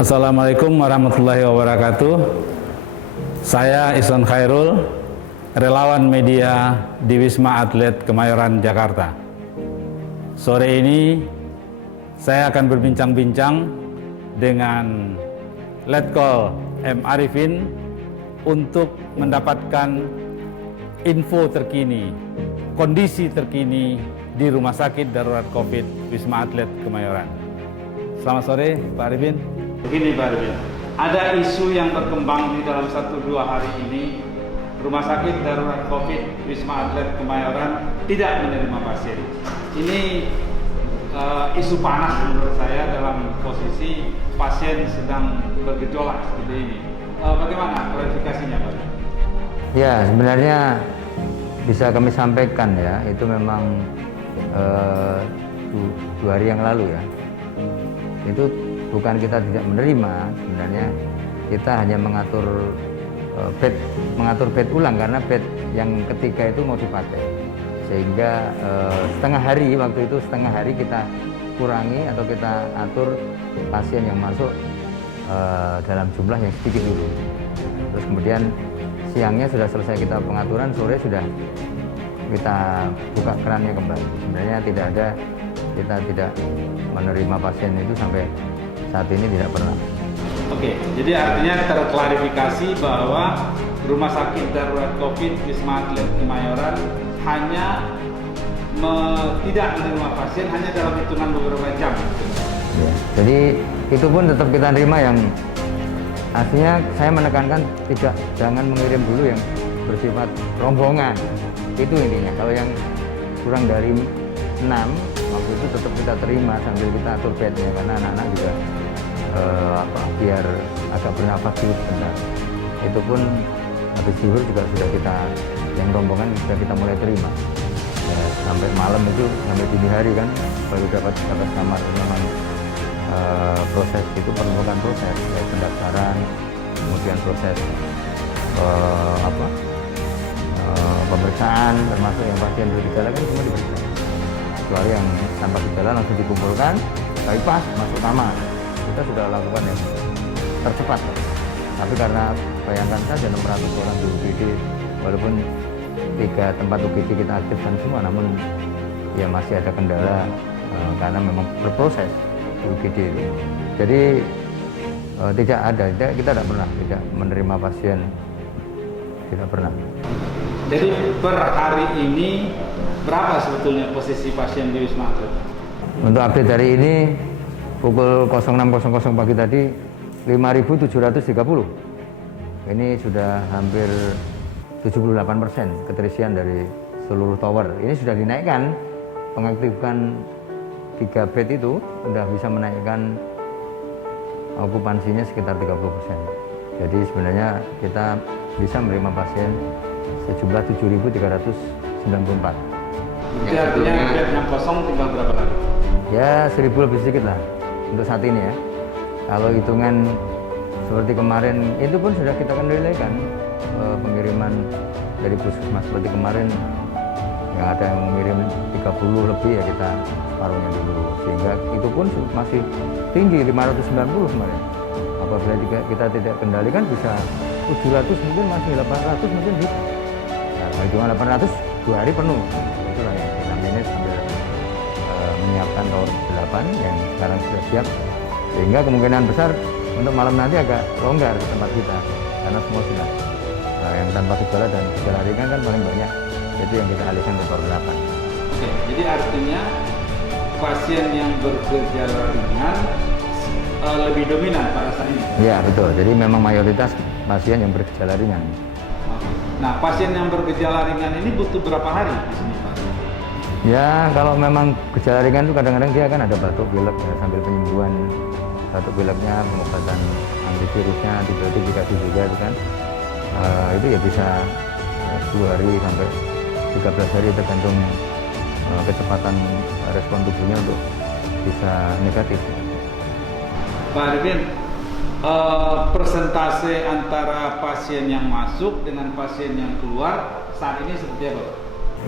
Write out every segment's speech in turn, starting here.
Assalamualaikum warahmatullahi wabarakatuh. Saya Ihsan Khairul, relawan media di Wisma Atlet Kemayoran, Jakarta. Sore ini saya akan berbincang-bincang dengan Letkol M. Arifin untuk mendapatkan info terkini, kondisi terkini di Rumah Sakit Darurat COVID Wisma Atlet Kemayoran. Selamat sore, Pak Arifin. Begini Pak Arifin, ada isu yang berkembang di dalam 1-2 hari ini. Rumah Sakit Darurat COVID Wisma Atlet Kemayoran tidak menerima pasien. Ini isu panas menurut saya dalam posisi pasien sedang bergejolak seperti ini. Bagaimana klarifikasinya Pak? Ya, sebenarnya bisa kami sampaikan ya, itu memang 2 hari yang lalu ya. Itu bukan kita tidak menerima, sebenarnya kita hanya mengatur bed ulang karena bed yang ketiga itu mau dipakai, sehingga setengah hari kita kurangi atau kita atur pasien yang masuk dalam jumlah yang sedikit dulu. Terus kemudian siangnya sudah selesai kita pengaturan, sore sudah kita buka kerannya kembali. Sebenarnya kita tidak menerima pasien itu sampai saat ini tidak pernah. Oke, jadi artinya terklarifikasi bahwa Rumah Sakit Darurat COVID Wisma Atlet Kemayoran hanya tidak menerima pasien hanya dalam hitungan beberapa jam. Ya, jadi itu pun tetap kita terima, yang artinya saya menekankan jangan mengirim dulu yang bersifat rombongan. Itu intinya. Kalau yang kurang dari 6 waktu itu tetap kita terima sambil kita atur bednya, karena anak-anak juga biar agak bernafas dulu sebentar. Itu pun habis zuhur juga sudah kita, yang rombongan sudah kita mulai terima ya, sampai malam itu, sampai dini hari kan baru dapat kamar. Memang proses itu perlukan proses ya, pendaftaran, kemudian proses pemeriksaan, termasuk yang pasien bergejala kan semua diperiksa, kecuali yang tanpa gejala langsung dikumpulkan, bypass masuk kamar. Kita sudah lakukan yang tercepat, tapi karena bayangkan saja 600 orang di UGD, walaupun 3 tempat UGD kita aktifkan semua, namun ya masih ada kendala karena memang berproses di UGD itu. Jadi kita tidak pernah tidak menerima pasien, tidak pernah. Jadi per hari ini berapa sebetulnya posisi pasien di Wisma Atlet? Untuk update hari ini pukul 06.00 pagi tadi 5.730. Ini sudah hampir 78% keterisian dari seluruh tower. Ini sudah dinaikkan, pengaktifkan 3 bed itu sudah bisa menaikkan okupansinya sekitar 30%. Jadi sebenarnya kita bisa menerima pasien sejumlah 7.394. Jadi artinya bed yang kosong tinggal berapa lagi? Ya 1.000 lebih sedikit lah untuk saat ini ya. Kalau hitungan seperti kemarin itu pun sudah kita kendalikan, pengiriman dari puskesmas seperti kemarin yang ada yang mengirim 30 lebih ya kita paruhnya dulu, sehingga itu pun masih tinggi 590 kemarin. Apabila kita tidak kendalikan bisa 700, mungkin masih 800 mungkin gitu. Nah, hitungan 800 2 hari penuh. Itulah yang kita manage sambil menyiapkan tower 8 yang sekarang sudah siap, sehingga kemungkinan besar untuk malam nanti agak longgar di tempat kita karena semua sudah yang tanpa gejala dan gejala ringan kan paling banyak, itu yang kita alihkan ke tower 8. Oke, jadi artinya pasien yang bergejala ringan lebih dominan pada saat ini? Ya betul, jadi memang mayoritas pasien yang bergejala ringan. Nah, pasien yang bergejala ringan ini butuh berapa hari di sini Pak? Ya, kalau memang gejala ringan itu kadang-kadang dia kan ada batuk pilek ya, sambil penyembuhan batuk pileknya, pengobatan antivirusnya, antibiotik dikasih juga itu kan. Itu ya bisa 2 hari sampai 13 hari tergantung kecepatan respon tubuhnya untuk bisa negatif. Pak Arifin, persentase antara pasien yang masuk dengan pasien yang keluar saat ini seperti apa?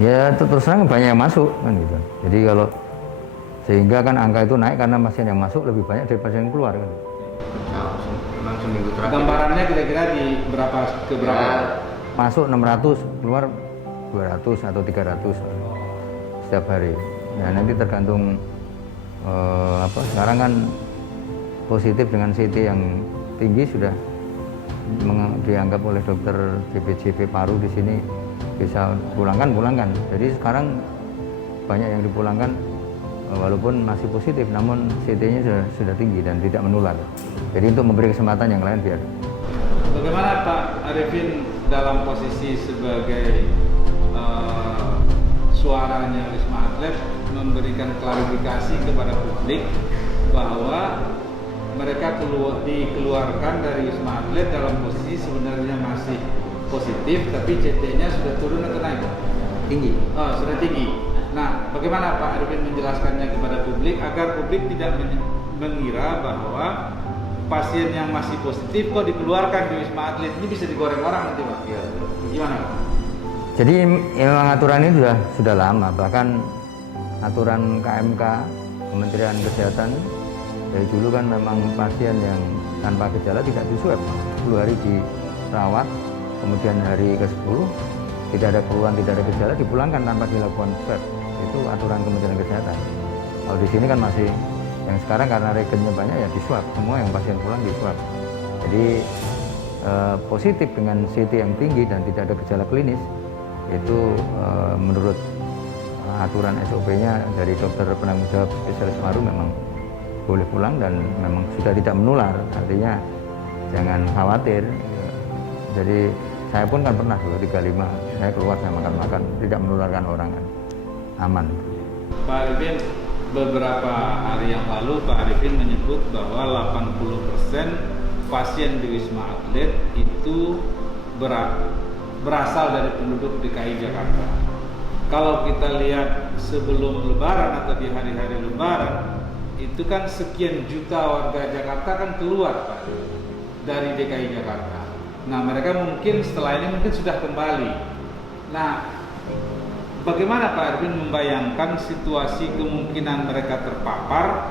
Ya terus terang banyak yang masuk kan gitu. Jadi kalau sehingga kan angka itu naik karena pasien yang masuk lebih banyak dari pasien yang keluar kan. seminggu terakhir. Gambarannya kira-kira di berapa ke berapa? Ya, masuk 600, keluar 200 atau 300 setiap hari. Ya nanti tergantung sekarang kan positif dengan CT yang tinggi sudah dianggap oleh dokter DPJP paru di sini bisa pulangkan. Jadi sekarang banyak yang dipulangkan walaupun masih positif, namun CT-nya sudah tinggi dan tidak menular. Jadi untuk memberi kesempatan yang lain biar. Bagaimana Pak Arifin dalam posisi sebagai suaranya Wisma Atlet memberikan klarifikasi kepada publik bahwa mereka dikeluarkan dari Wisma Atlet dalam posisi sebenarnya masih positif, tapi CT-nya sudah turun atau naik? Tinggi. Oh, sudah tinggi. Nah, bagaimana Pak Arifin menjelaskannya kepada publik agar publik tidak mengira bahwa pasien yang masih positif kok dikeluarkan di Wisma Atlet, ini bisa digoreng orang nanti Pak? Ya. Gimana Pak? Jadi memang aturan ini sudah lama, bahkan aturan KMK Kementerian Kesehatan dari dulu kan memang pasien yang tanpa gejala tidak diswab, 10 hari dirawat, kemudian hari ke-10 tidak ada keluhan, tidak ada gejala, dipulangkan tanpa dilakukan swab. Itu aturan Kementerian Kesehatan. Kalau di sini kan masih yang sekarang karena regennya banyak ya diswab, semua yang pasien pulang diswab. Jadi positif dengan CT yang tinggi dan tidak ada gejala klinis itu menurut aturan SOP-nya dari dokter penanggung jawab spesialis paru memang boleh pulang dan memang sudah tidak menular, artinya jangan khawatir. Jadi saya pun kan pernah dulu 35, saya keluar saya makan-makan, tidak menularkan orang, kan aman. Pak Arifin, beberapa hari yang lalu Pak Arifin menyebut bahwa 80% pasien di Wisma Atlet itu berasal dari penduduk DKI Jakarta. Kalau kita lihat sebelum Lebaran atau di hari-hari Lebaran, itu kan sekian juta warga Jakarta kan keluar Pak dari DKI Jakarta. Nah mereka mungkin setelah ini mungkin sudah kembali. Nah bagaimana Pak Arifin membayangkan situasi kemungkinan mereka terpapar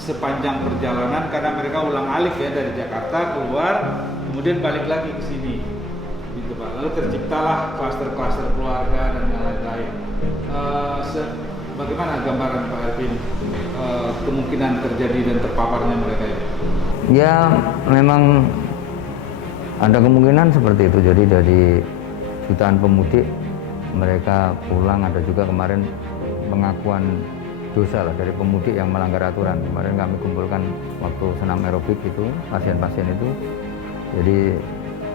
sepanjang perjalanan karena mereka ulang alik ya dari Jakarta keluar kemudian balik lagi ke sini gitu Pak. Lalu terciptalah klaster-klaster keluarga dan yang lain-lain. Bagaimana gambaran Pak Arifin kemungkinan terjadi dan terpaparnya mereka ya? Ya memang ada kemungkinan seperti itu. Jadi dari jutaan pemudik mereka pulang, ada juga kemarin pengakuan dosa lah dari pemudik yang melanggar aturan. Kemarin kami kumpulkan waktu senam aerobik itu pasien-pasien itu. Jadi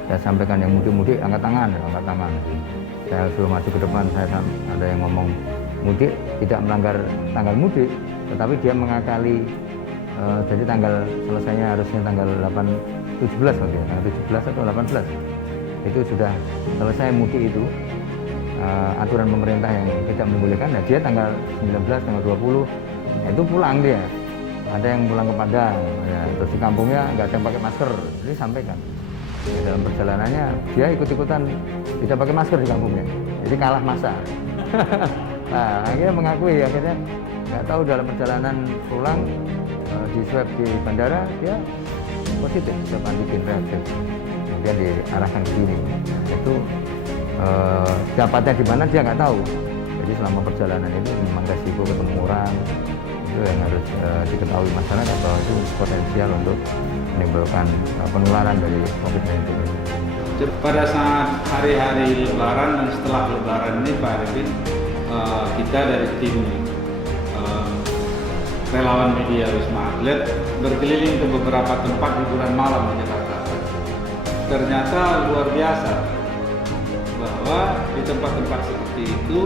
saya sampaikan yang mudik-mudik angkat tangan. Saya suruh maju ke depan, ada yang ngomong mudik tidak melanggar tanggal mudik, tetapi dia mengakali jadi tanggal selesainya harusnya tanggal 17 mungkin, tanggal 17 atau 18 itu sudah selesai mudik itu aturan pemerintah yang tidak membolehkan. Nah dia tanggal 19, tanggal 20 itu pulang dia. Ada yang pulang ke Padang, ya, terus di kampungnya nggak ada yang pakai masker, jadi sampaikan. Ya, dalam perjalanannya dia ikut-ikutan tidak pakai masker di kampungnya, jadi kalah masa. Nah, akhirnya mengakui, akhirnya nggak tahu dalam perjalanan pulang di swab di bandara dia positif, swab antigen reaktif, kemudian diarahkan ke sini. Itu dapatnya di mana dia nggak tahu. Jadi selama perjalanan ini memang resiko ketemu orang itu yang harus diketahui masyarakat bahwa itu potensial untuk menimbulkan penularan dari COVID-19 ini. Pada saat hari-hari Lebaran dan setelah Lebaran ini Pak Arifin, kita dari tim relawan media Wisma Atlet berkeliling ke beberapa tempat hiburan malam di Jakarta. Ternyata luar biasa bahwa di tempat-tempat seperti itu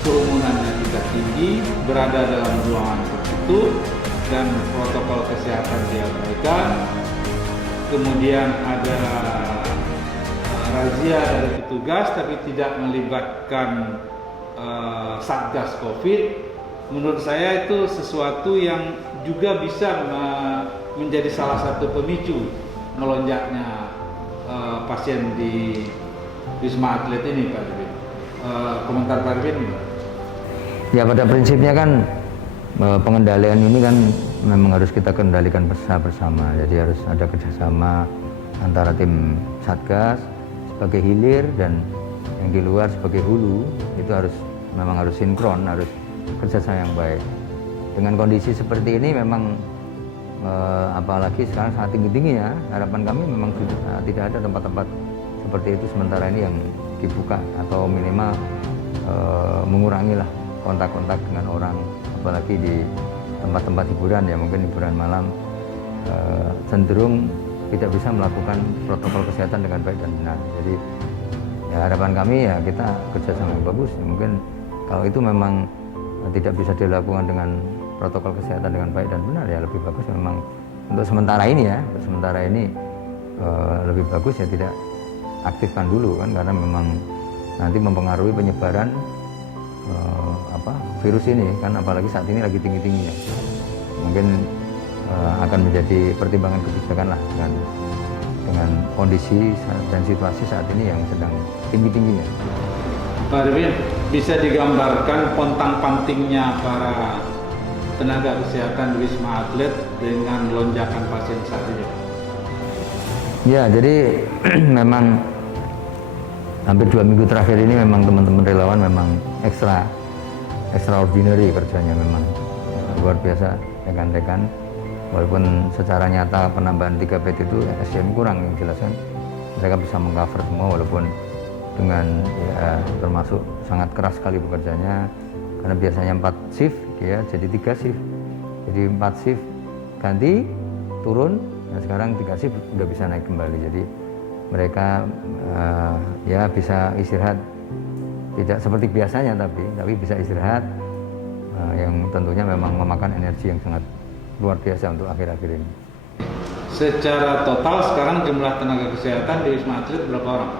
kerumunannya tidak tinggi, berada dalam ruangan tertutup dan protokol kesehatan diabaikan. Kemudian ada razia dari petugas tapi tidak melibatkan Satgas COVID. Menurut saya itu sesuatu yang juga bisa menjadi salah satu pemicu melonjaknya pasien di Wisma Atlet ini Pak Arifin. Komentar Pak Arifin? Ya pada prinsipnya kan pengendalian ini kan memang harus kita kendalikan bersama. Jadi harus ada kerjasama antara tim Satgas sebagai hilir dan yang di luar sebagai hulu. Itu memang harus sinkron, harus kerjasama yang baik. Dengan kondisi seperti ini memang apalagi sekarang saat tinggi-tingginya, harapan kami memang tidak ada tempat-tempat seperti itu sementara ini yang dibuka atau minimal mengurangilah kontak-kontak dengan orang, apalagi di tempat-tempat hiburan ya, mungkin hiburan malam cenderung tidak bisa melakukan protokol kesehatan dengan baik dan benar. Jadi ya harapan kami ya kita kerjasama yang bagus. Mungkin kalau itu memang tidak bisa dilakukan dengan protokol kesehatan dengan baik dan benar, ya lebih bagus memang untuk sementara ini ya, untuk sementara ini lebih bagus ya tidak aktifkan dulu kan, karena memang nanti mempengaruhi penyebaran virus ini kan, apalagi saat ini lagi tinggi-tingginya. Mungkin akan menjadi pertimbangan kebijakan lah dengan kondisi dan situasi saat ini yang sedang tinggi-tingginya. Pak Arifin, bisa digambarkan pontang-pantingnya para tenaga kesehatan Wisma Atlet dengan lonjakan pasien saat ini? Ya, jadi memang hampir 2 minggu terakhir ini memang teman-teman relawan memang extraordinary kerjanya, memang luar biasa rekan-rekan. Walaupun secara nyata penambahan 3 bed itu SDM kurang, yang jelas kan mereka bisa mengcover semua, walaupun dengan ya termasuk sangat keras sekali bekerjanya, karena biasanya 4 shift ya jadi 3 shift, jadi 4 shift ganti turun, nah sekarang 3 shift udah bisa naik kembali. Jadi mereka ya bisa istirahat tidak seperti biasanya, tapi bisa istirahat yang tentunya memang memakan energi yang sangat luar biasa untuk akhir-akhir ini. Secara total sekarang jumlah tenaga kesehatan di Wisma Atlet berapa orang?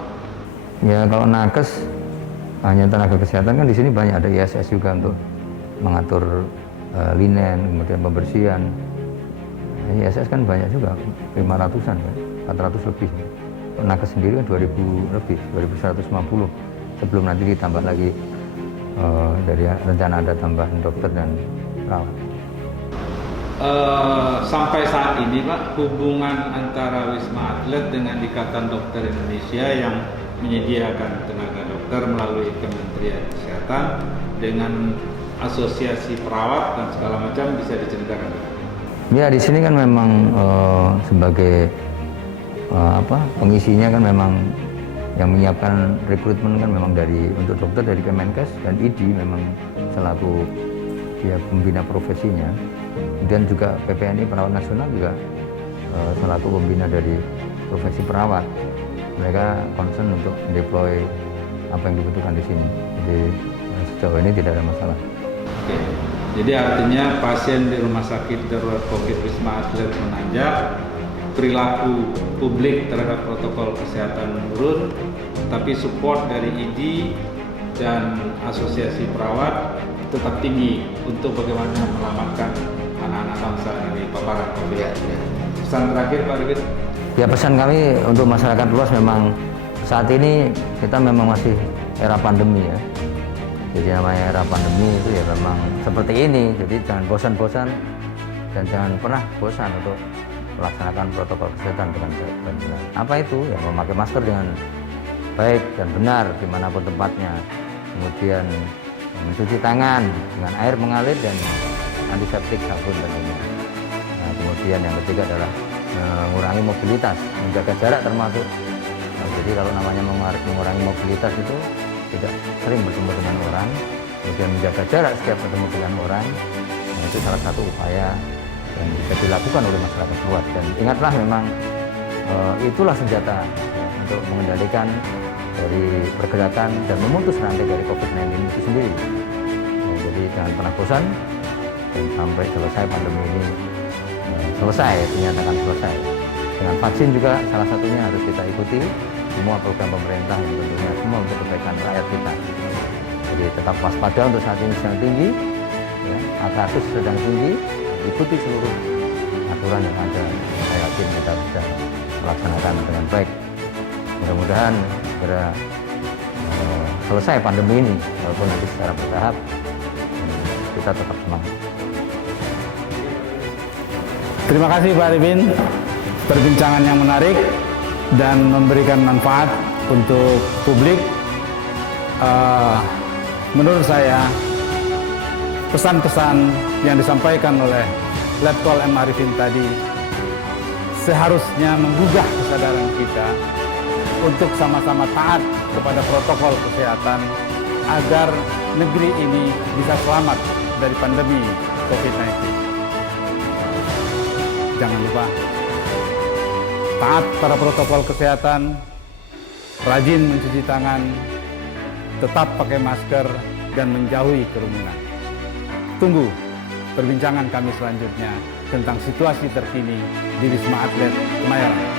Ya kalau nakes hanya tenaga kesehatan kan di sini banyak, ada ISS juga untuk mengatur linen, kemudian pembersihan. ISS kan banyak juga, 500-an kan, 400 lebih. Nakes sendiri kan 2000 lebih, 2150. Sebelum nanti ditambah lagi dari rencana ada tambahan dokter dan perawat. Sampai saat ini Pak, hubungan antara Wisma Atlet dengan Ikatan Dokter Indonesia yang menyediakan tenaga dokter melalui Kementerian Kesehatan dengan asosiasi perawat dan segala macam, bisa diceritakan? Ya di sini kan memang sebagai pengisinya kan memang yang menyiapkan rekrutmen kan memang untuk dokter dari Kemenkes, dan ID memang selaku ya pembina profesinya. Kemudian juga PPNI Perawat Nasional juga selaku pembina dari profesi perawat. Mereka concern untuk deploy apa yang dibutuhkan di sini. Jadi sejauh ini tidak ada masalah. Oke. Jadi artinya pasien di rumah sakit darurat COVID Wisma Atlet menanjak, perilaku publik terhadap protokol kesehatan menurun, tapi support dari ID dan asosiasi perawat tetap tinggi untuk bagaimana menyelamatkan anak-anak bangsa dari paparan COVID. Pesan terakhir Pak Arifin? Ya pesan kami untuk masyarakat luas, memang saat ini kita memang masih era pandemi ya. Jadi namanya era pandemi itu ya memang seperti ini. Jadi jangan bosan-bosan dan jangan pernah bosan untuk melaksanakan protokol kesehatan dengan baik dan benar. Apa itu? Ya memakai masker dengan baik dan benar dimanapun tempatnya. Kemudian mencuci tangan dengan air mengalir dan antiseptik sabun tentunya. Nah, kemudian yang ketiga adalah mengurangi mobilitas, menjaga jarak termasuk. Nah, jadi kalau namanya mengurangi mobilitas itu tidak sering bertemu dengan orang, kemudian menjaga jarak setiap bertemu dengan orang. Nah, itu salah satu upaya yang bisa dilakukan oleh masyarakat luas. Dan ingatlah memang itulah senjata ya, untuk mengendalikan dari pergerakan dan memutus rantai dari COVID-19 itu sendiri. Ya, jadi jangan pernah bosan dan sampai selesai pandemi ini selesai, dinyatakan selesai. Dengan vaksin juga salah satunya harus kita ikuti semua program pemerintah yang tentunya semua untuk kebaikan rakyat kita. Jadi tetap waspada untuk saat ini sedang tinggi, ya, kasus sedang tinggi, ikuti seluruh aturan yang ada. Saya yakin kita bisa melaksanakan dengan baik. Mudah-mudahan segera selesai pandemi ini, walaupun nanti secara bertahap, kita tetap semangat. Terima kasih Pak Arifin, perbincangan yang menarik dan memberikan manfaat untuk publik. Menurut saya, pesan-pesan yang disampaikan oleh Letkol M. Arifin tadi seharusnya menggugah kesadaran kita untuk sama-sama taat kepada protokol kesehatan agar negeri ini bisa selamat dari pandemi COVID-19. Jangan lupa taat pada protokol kesehatan, rajin mencuci tangan, tetap pakai masker, dan menjauhi kerumunan. Tunggu perbincangan kami selanjutnya tentang situasi terkini di Wisma Atlet Kemayoran.